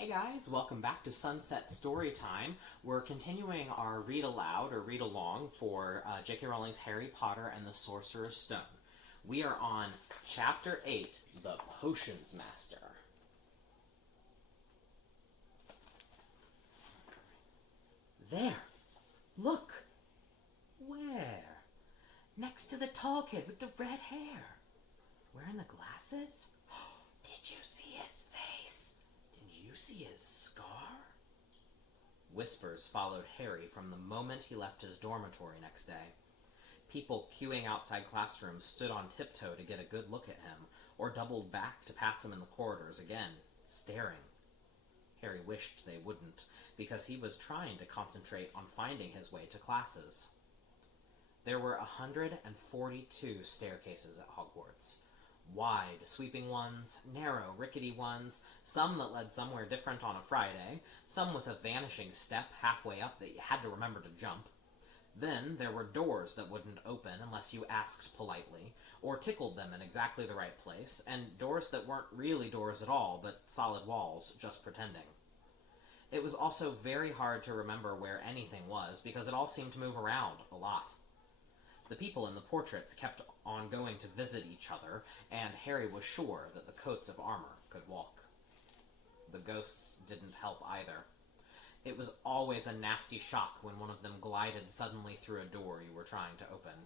Hey guys, welcome back to Sunset Storytime. We're continuing our read-aloud or read-along for J.K. Rowling's Harry Potter and the Sorcerer's Stone. We are on Chapter 8, The Potions Master. There! Look! Where? Next to the tall kid with the red hair. Wearing the glasses? Did you see his face? Did you see his scar? Whispers followed Harry from the moment he left his dormitory next day. People queuing outside classrooms stood on tiptoe to get a good look at him, or doubled back to pass him in the corridors again, staring. Harry wished they wouldn't, because he was trying to concentrate on finding his way to classes. There were 142 staircases at Hogwarts. Wide, sweeping ones, narrow, rickety ones, some that led somewhere different on a Friday, some with a vanishing step halfway up that you had to remember to jump. Then there were doors that wouldn't open unless you asked politely, or tickled them in exactly the right place, and doors that weren't really doors at all, but solid walls, just pretending. It was also very hard to remember where anything was, because it all seemed to move around a lot. The people in the portraits kept on going to visit each other, and Harry was sure that the coats of armor could walk. The ghosts didn't help either. It was always a nasty shock when one of them glided suddenly through a door you were trying to open.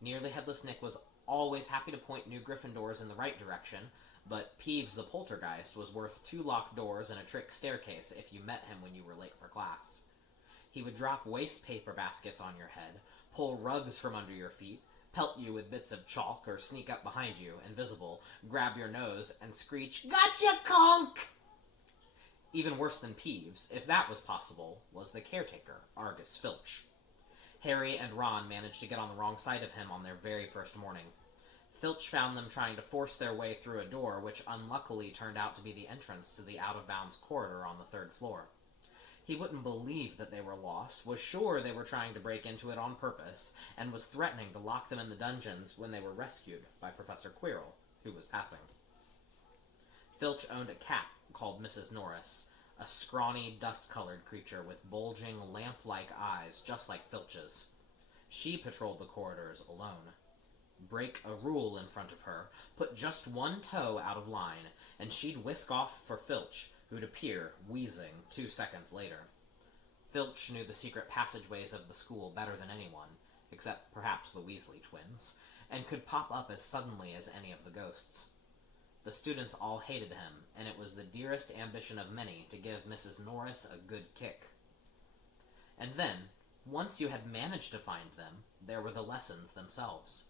Nearly Headless Nick was always happy to point new Gryffindors in the right direction, but Peeves the Poltergeist was worth 2 locked doors and a trick staircase if you met him when you were late for class. He would drop waste paper baskets on your head, pull rugs from under your feet, pelt you with bits of chalk, or sneak up behind you, invisible, grab your nose, and screech, "Gotcha, conk!" Even worse than Peeves, if that was possible, was the caretaker, Argus Filch. Harry and Ron managed to get on the wrong side of him on their very first morning. Filch found them trying to force their way through a door which unluckily turned out to be the entrance to the out-of-bounds corridor on the 3rd floor. He wouldn't believe that they were lost, was sure they were trying to break into it on purpose, and was threatening to lock them in the dungeons when they were rescued by Professor Quirrell, who was passing. Filch owned a cat called Mrs. Norris, a scrawny, dust-colored creature with bulging, lamp-like eyes just like Filch's. She patrolled the corridors alone. Break a rule in front of her, put just one toe out of line, and she'd whisk off for Filch, who'd appear, wheezing, 2 seconds later. Filch knew the secret passageways of the school better than anyone, except perhaps the Weasley twins, and could pop up as suddenly as any of the ghosts. The students all hated him, and it was the dearest ambition of many to give Mrs. Norris a good kick. And then, once you had managed to find them, there were the lessons themselves.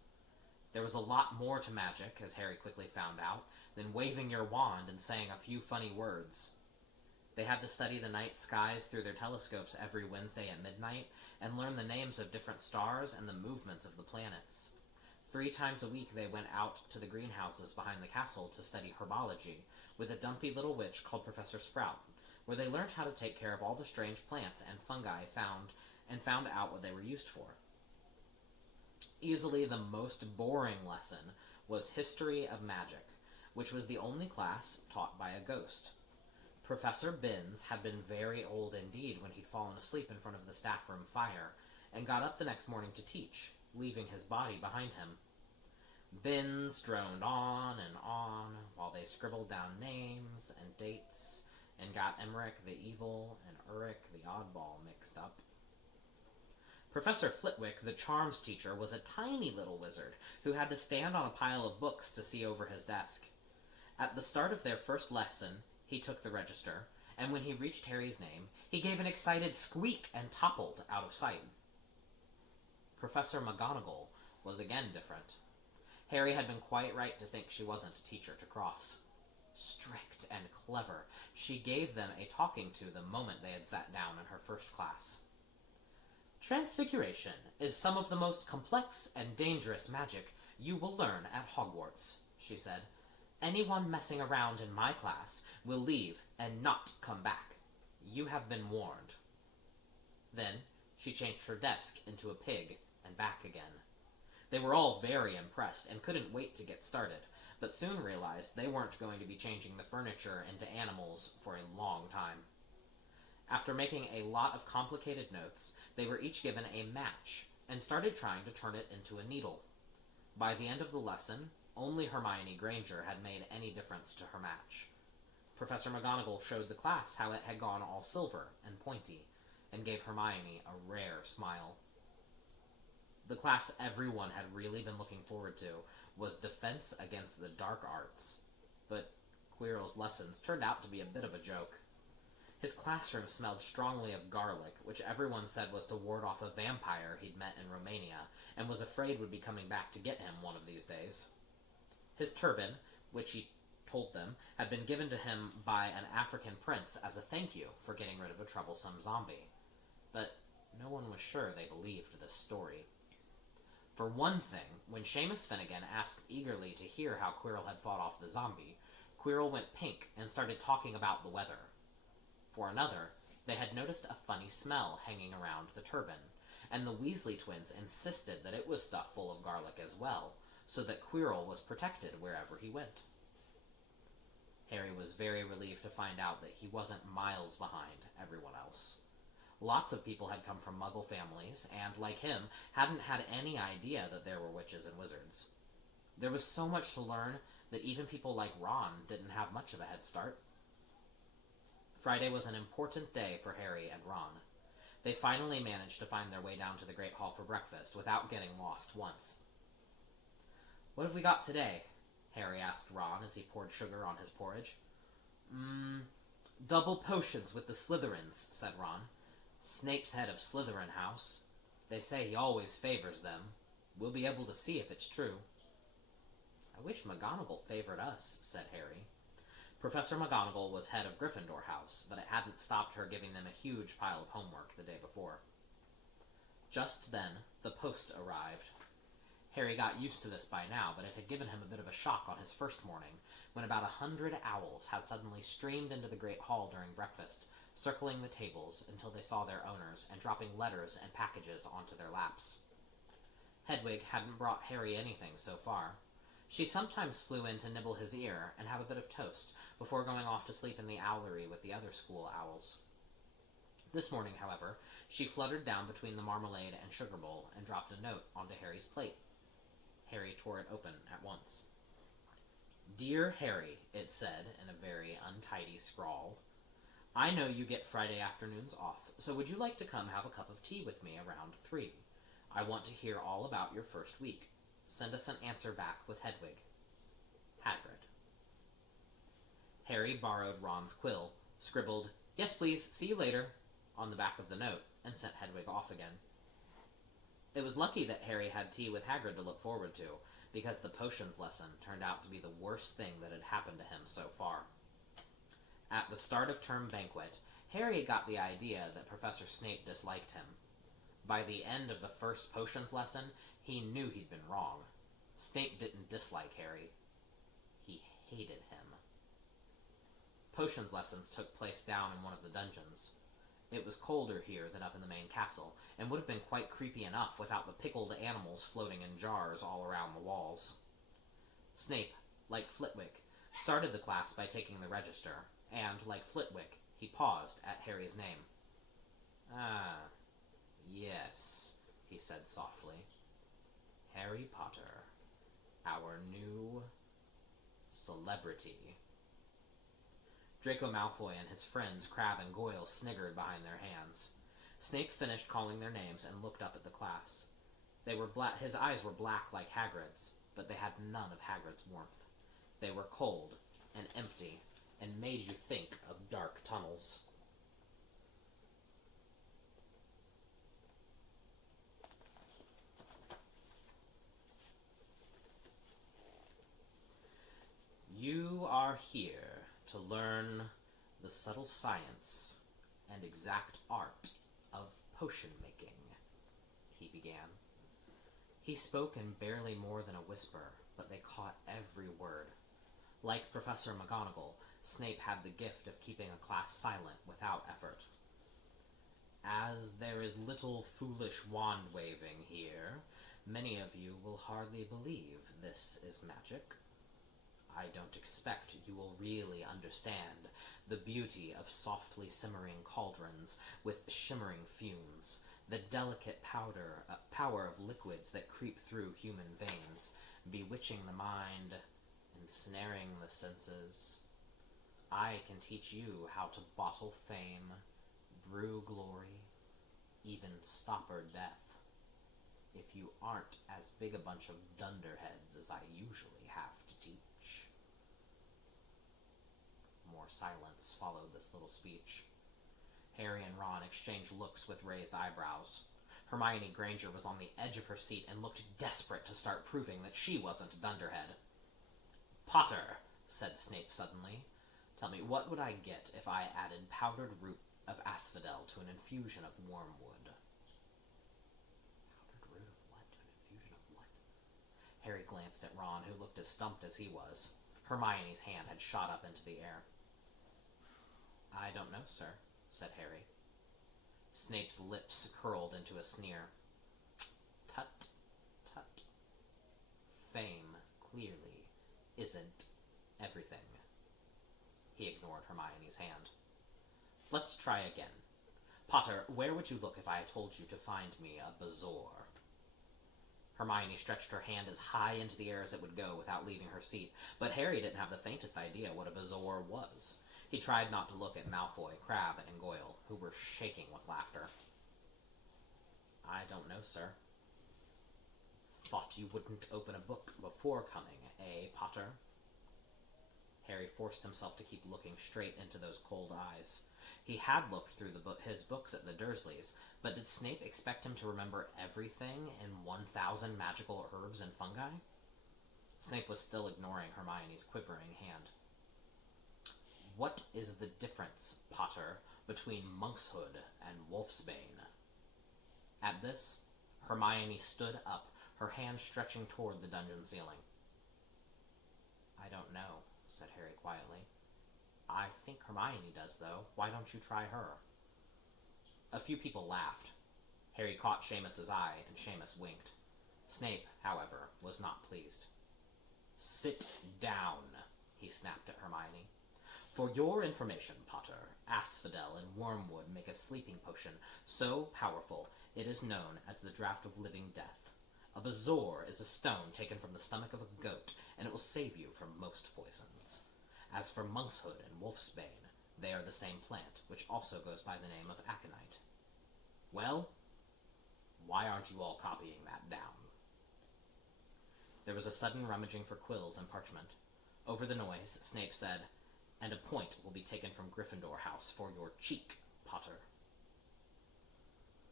There was a lot more to magic, as Harry quickly found out, than waving your wand and saying a few funny words. They had to study the night skies through their telescopes every Wednesday at midnight, and learn the names of different stars and the movements of the planets. 3 times a week they went out to the greenhouses behind the castle to study herbology, with a dumpy little witch called Professor Sprout, where they learned how to take care of all the strange plants and fungi found out what they were used for. Easily the most boring lesson was History of Magic, which was the only class taught by a ghost. Professor Binns had been very old indeed when he'd fallen asleep in front of the staff room fire, and got up the next morning to teach, leaving his body behind him. Binns droned on and on, while they scribbled down names and dates, and got Emmerich the Evil and Ulrich the Oddball mixed up. Professor Flitwick, the charms teacher, was a tiny little wizard who had to stand on a pile of books to see over his desk. At the start of their first lesson, he took the register, and when he reached Harry's name, he gave an excited squeak and toppled out of sight. Professor McGonagall was again different. Harry had been quite right to think she wasn't a teacher to cross. Strict and clever, she gave them a talking to the moment they had sat down in her first class. Transfiguration is some of the most complex and dangerous magic you will learn at Hogwarts, she said. Anyone messing around in my class will leave and not come back. You have been warned. Then she changed her desk into a pig and back again. They were all very impressed and couldn't wait to get started, but soon realized they weren't going to be changing the furniture into animals for a long time. After making a lot of complicated notes, they were each given a match and started trying to turn it into a needle. By the end of the lesson, only Hermione Granger had made any difference to her match. Professor McGonagall showed the class how it had gone all silver and pointy, and gave Hermione a rare smile. The class everyone had really been looking forward to was Defense Against the Dark Arts, but Quirrell's lessons turned out to be a bit of a joke. His classroom smelled strongly of garlic, which everyone said was to ward off a vampire he'd met in Romania, and was afraid would be coming back to get him one of these days. His turban, which he told them had been given to him by an African prince as a thank you for getting rid of a troublesome zombie. But no one was sure they believed this story. For one thing, when Seamus Finnegan asked eagerly to hear how Quirrell had fought off the zombie, Quirrell went pink and started talking about the weather. For another, they had noticed a funny smell hanging around the turban, and the Weasley twins insisted that it was stuffed full of garlic as well, so that Quirrell was protected wherever he went. Harry was very relieved to find out that he wasn't miles behind everyone else. Lots of people had come from Muggle families, and, like him, hadn't had any idea that there were witches and wizards. There was so much to learn that even people like Ron didn't have much of a head start. Friday was an important day for Harry and Ron. They finally managed to find their way down to the Great Hall for breakfast without getting lost once. "What have we got today?" Harry asked Ron as he poured sugar on his porridge. Double potions with the Slytherins," said Ron. "Snape's head of Slytherin House. They say he always favors them. We'll be able to see if it's true." "I wish McGonagall favored us," said Harry. Professor McGonagall was head of Gryffindor House, but it hadn't stopped her giving them a huge pile of homework the day before. Just then, the post arrived. Harry got used to this by now, but it had given him a bit of a shock on his first morning, when about 100 owls had suddenly streamed into the Great Hall during breakfast, circling the tables until they saw their owners and dropping letters and packages onto their laps. Hedwig hadn't brought Harry anything so far. She sometimes flew in to nibble his ear and have a bit of toast before going off to sleep in the owlery with the other school owls. This morning, however, she fluttered down between the marmalade and sugar bowl and dropped a note onto Harry's plate. Harry tore it open at once. "Dear Harry," it said in a very untidy scrawl, "I know you get Friday afternoons off, so would you like to come have a cup of tea with me around 3? I want to hear all about your first week. Send us an answer back with Hedwig. Hagrid." Harry borrowed Ron's quill, scribbled, "Yes, please, see you later," on the back of the note, and sent Hedwig off again. It was lucky that Harry had tea with Hagrid to look forward to, because the potions lesson turned out to be the worst thing that had happened to him so far. At the start of term banquet, Harry got the idea that Professor Snape disliked him. By the end of the first potions lesson, he knew he'd been wrong. Snape didn't dislike Harry. He hated him. Potions lessons took place down in one of the dungeons. It was colder here than up in the main castle, and would have been quite creepy enough without the pickled animals floating in jars all around the walls. Snape, like Flitwick, started the class by taking the register, and, like Flitwick, he paused at Harry's name. "Ah, yes," he said softly. "Harry Potter, our new celebrity." Draco Malfoy and his friends Crabbe and Goyle sniggered behind their hands. Snape finished calling their names and looked up at the class. His eyes were black like Hagrid's, but they had none of Hagrid's warmth. They were cold and empty and made you think of dark tunnels. "You are here to learn the subtle science and exact art of potion making," he began. He spoke in barely more than a whisper, but they caught every word. Like Professor McGonagall, Snape had the gift of keeping a class silent without effort. "As there is little foolish wand-waving here, many of you will hardly believe this is magic. I don't expect you will really understand the beauty of softly simmering cauldrons with shimmering fumes, the delicate power of liquids that creep through human veins, bewitching the mind, ensnaring the senses. I can teach you how to bottle fame, brew glory, even stopper death, if you aren't as big a bunch of dunderheads as I usually have to teach. More silence followed this little speech. Harry and Ron exchanged looks with raised eyebrows. Hermione Granger was on the edge of her seat and looked desperate to start proving that she wasn't a dunderhead. "Potter," said Snape suddenly, "tell me, what would I get if I added powdered root of asphodel to an infusion of wormwood?" Powdered root of what to an infusion of what? Harry glanced at Ron, who looked as stumped as he was. Hermione's hand had shot up into the air. "I don't know, sir," said Harry. Snape's lips curled into a sneer. "Tut, tut. Fame, clearly, isn't everything." He ignored Hermione's hand. "Let's try again. Potter, where would you look if I told you to find me a bezoar?" Hermione stretched her hand as high into the air as it would go without leaving her seat, but Harry didn't have the faintest idea what a bezoar was. He tried not to look at Malfoy, Crabbe, and Goyle, who were shaking with laughter. "I don't know, sir." "Thought you wouldn't open a book before coming, eh, Potter?" Harry forced himself to keep looking straight into those cold eyes. He had looked through his books at the Dursleys, but did Snape expect him to remember everything in 1,000 magical herbs and fungi? Snape was still ignoring Hermione's quivering hand. "What is the difference, Potter, between monkshood and wolfsbane?" At this, Hermione stood up, her hand stretching toward the dungeon ceiling. "I don't know," said Harry quietly. "I think Hermione does, though. Why don't you try her?" A few people laughed. Harry caught Seamus's eye, and Seamus winked. Snape, however, was not pleased. "Sit down," he snapped at Hermione. "For your information, Potter, asphodel and wormwood make a sleeping potion so powerful it is known as the Draught of Living Death. A bezoar is a stone taken from the stomach of a goat, and it will save you from most poisons. As for monkshood and wolfsbane, they are the same plant, which also goes by the name of aconite. Well, why aren't you all copying that down?" There was a sudden rummaging for quills and parchment. Over the noise, Snape said, "And a point will be taken from Gryffindor House for your cheek, Potter."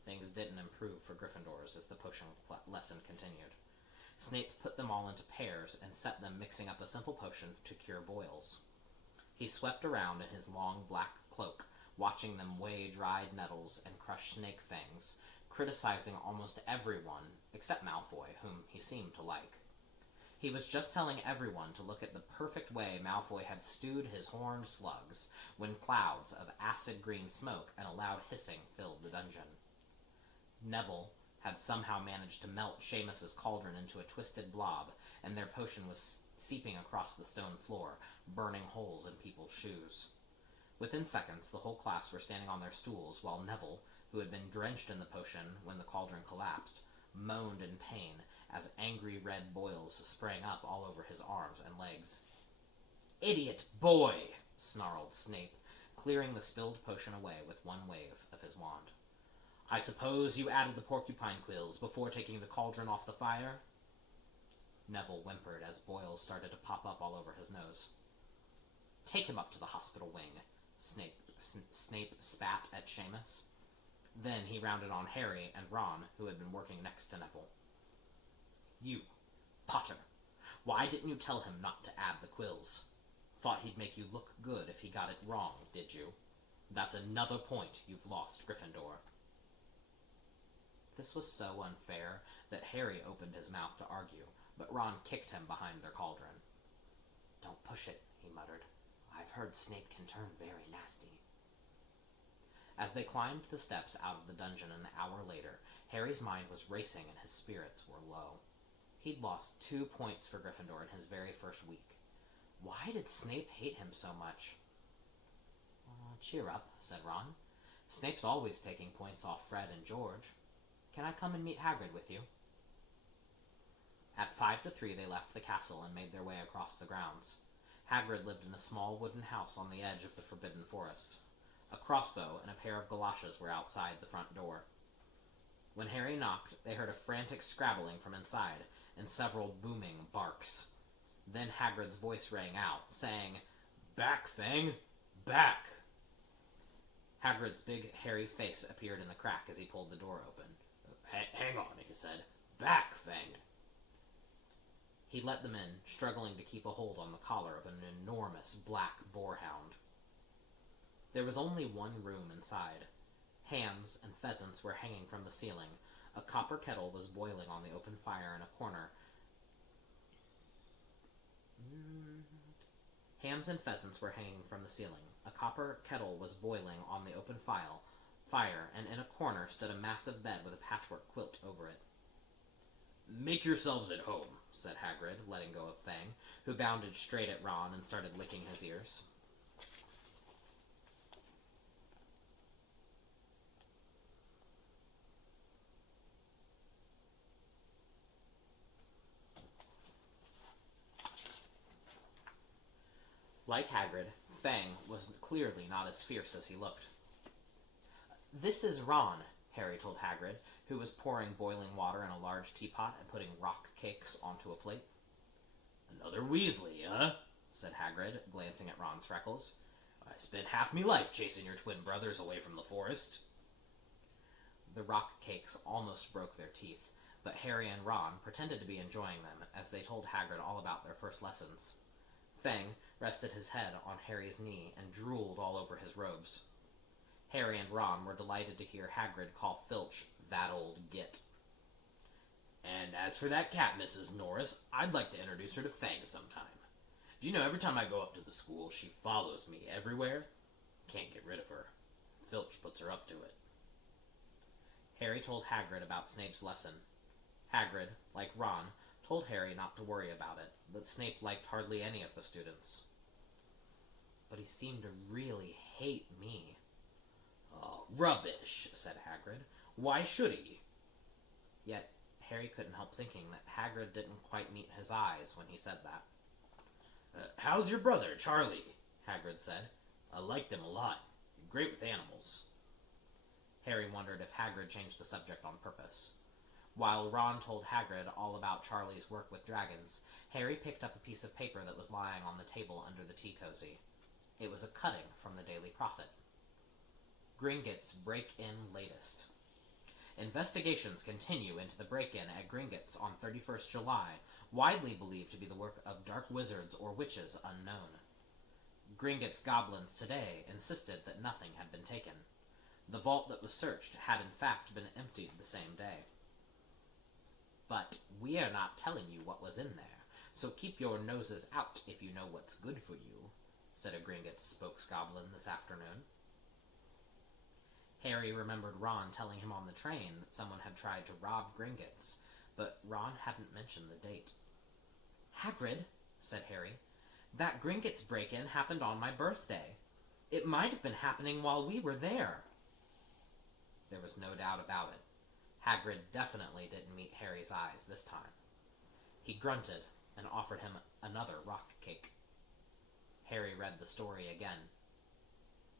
Things didn't improve for Gryffindors as the potion lesson continued. Snape put them all into pairs and set them mixing up a simple potion to cure boils. He swept around in his long black cloak, watching them weigh dried nettles and crush snake fangs, criticizing almost everyone except Malfoy, whom he seemed to like. He was just telling everyone to look at the perfect way Malfoy had stewed his horned slugs, when clouds of acid-green smoke and a loud hissing filled the dungeon. Neville had somehow managed to melt Seamus's cauldron into a twisted blob, and their potion was seeping across the stone floor, burning holes in people's shoes. Within seconds, the whole class were standing on their stools, while Neville, who had been drenched in the potion when the cauldron collapsed, moaned in pain as angry red boils sprang up all over his arms and legs. "Idiot boy!" snarled Snape, clearing the spilled potion away with one wave of his wand. "I suppose you added the porcupine quills before taking the cauldron off the fire?" Neville whimpered as boils started to pop up all over his nose. "Take him up to the hospital wing," Snape spat at Seamus. Then he rounded on Harry and Ron, who had been working next to Neville. "You, Potter, why didn't you tell him not to add the quills? Thought he'd make you look good if he got it wrong, did you? That's another point you've lost, Gryffindor." This was so unfair that Harry opened his mouth to argue, but Ron kicked him behind their cauldron. "Don't push it," he muttered. "I've heard Snape can turn very nasty." As they climbed the steps out of the dungeon an hour later, Harry's mind was racing and his spirits were low. He'd lost 2 points for Gryffindor in his very first week. Why did Snape hate him so much? Cheer up, said Ron. Snape's always taking points off Fred and George. Can I come and meet Hagrid with you? At 5 to 3 they left the castle and made their way across the grounds. Hagrid lived in a small wooden house on the edge of the Forbidden Forest. A crossbow and a pair of galoshes were outside the front door. When Harry knocked, they heard a frantic scrabbling from inside and several booming barks. Then Hagrid's voice rang out, saying, "Back, Fang! Back!" Hagrid's big, hairy face appeared in the crack as he pulled the door open. Hang on, he said. Back, Fang! He let them in, struggling to keep a hold on the collar of an enormous black boarhound. There was only one room inside. Hams and pheasants were hanging from the ceiling. A copper kettle was boiling on the open fire in a corner. Hams and pheasants were hanging from the ceiling. A copper kettle was boiling on the open fire, and in a corner stood a massive bed with a patchwork quilt over it. "Make yourselves at home," said Hagrid, letting go of Fang, who bounded straight at Ron and started licking his ears. Like Hagrid, Fang was clearly not as fierce as he looked. "This is Ron," Harry told Hagrid, who was pouring boiling water in a large teapot and putting rock cakes onto a plate. "Another Weasley, huh?" said Hagrid, glancing at Ron's freckles. "I spent half me life chasing your twin brothers away from the forest." The rock cakes almost broke their teeth, but Harry and Ron pretended to be enjoying them as they told Hagrid all about their first lessons. Fang rested his head on Harry's knee and drooled all over his robes. Harry and Ron were delighted to hear Hagrid call Filch that old git. "And as for that cat, Mrs. Norris, I'd like to introduce her to Fang sometime. Do you know, every time I go up to the school, she follows me everywhere? Can't get rid of her. Filch puts her up to it." Harry told Hagrid about Snape's lesson. Hagrid, like Ron, told Harry not to worry about it, that Snape liked hardly any of the students. "But he seemed to really hate me." "Oh, rubbish," said Hagrid. "Why should he?" Yet Harry couldn't help thinking that Hagrid didn't quite meet his eyes when he said that. "How's your brother, Charlie?" Hagrid said. "I liked him a lot. Great with animals." Harry wondered if Hagrid changed the subject on purpose. While Ron told Hagrid all about Charlie's work with dragons, Harry picked up a piece of paper that was lying on the table under the tea cozy. It was a cutting from the Daily Prophet. Gringotts break-in latest. Investigations continue into the break-in at Gringotts on 31st July, widely believed to be the work of dark wizards or witches unknown. Gringotts goblins today insisted that nothing had been taken. The vault that was searched had in fact been emptied the same day. "But we are not telling you what was in there, so keep your noses out if you know what's good for you," said a Gringotts spokesgoblin this afternoon. Harry remembered Ron telling him on the train that someone had tried to rob Gringotts, but Ron hadn't mentioned the date. "Hagrid," said Harry, "that Gringotts break-in happened on my birthday. It might have been happening while we were there." There was no doubt about it. Hagrid definitely didn't meet Harry's eyes this time. He grunted and offered him another rock cake. Harry read the story again.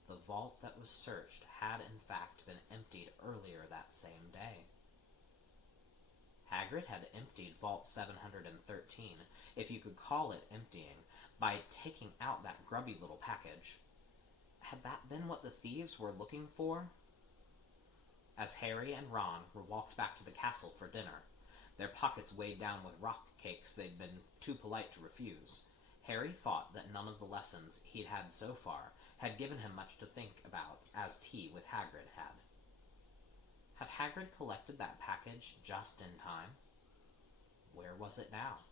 The vault that was searched had in fact been emptied earlier that same day. Hagrid had emptied Vault 713, if you could call it emptying, by taking out that grubby little package. Had that been what the thieves were looking for? As Harry and Ron were walked back to the castle for dinner, their pockets weighed down with rock cakes they'd been too polite to refuse, Harry thought that none of the lessons he'd had so far had given him much to think about as tea with Hagrid had. Had Hagrid collected that package just in time? Where was it now?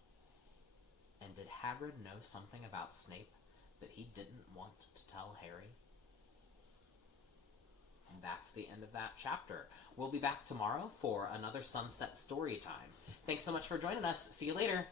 And did Hagrid know something about Snape that he didn't want to tell Harry? And that's the end of that chapter. We'll be back tomorrow for another Sunset Storytime. Thanks so much for joining us. See you later.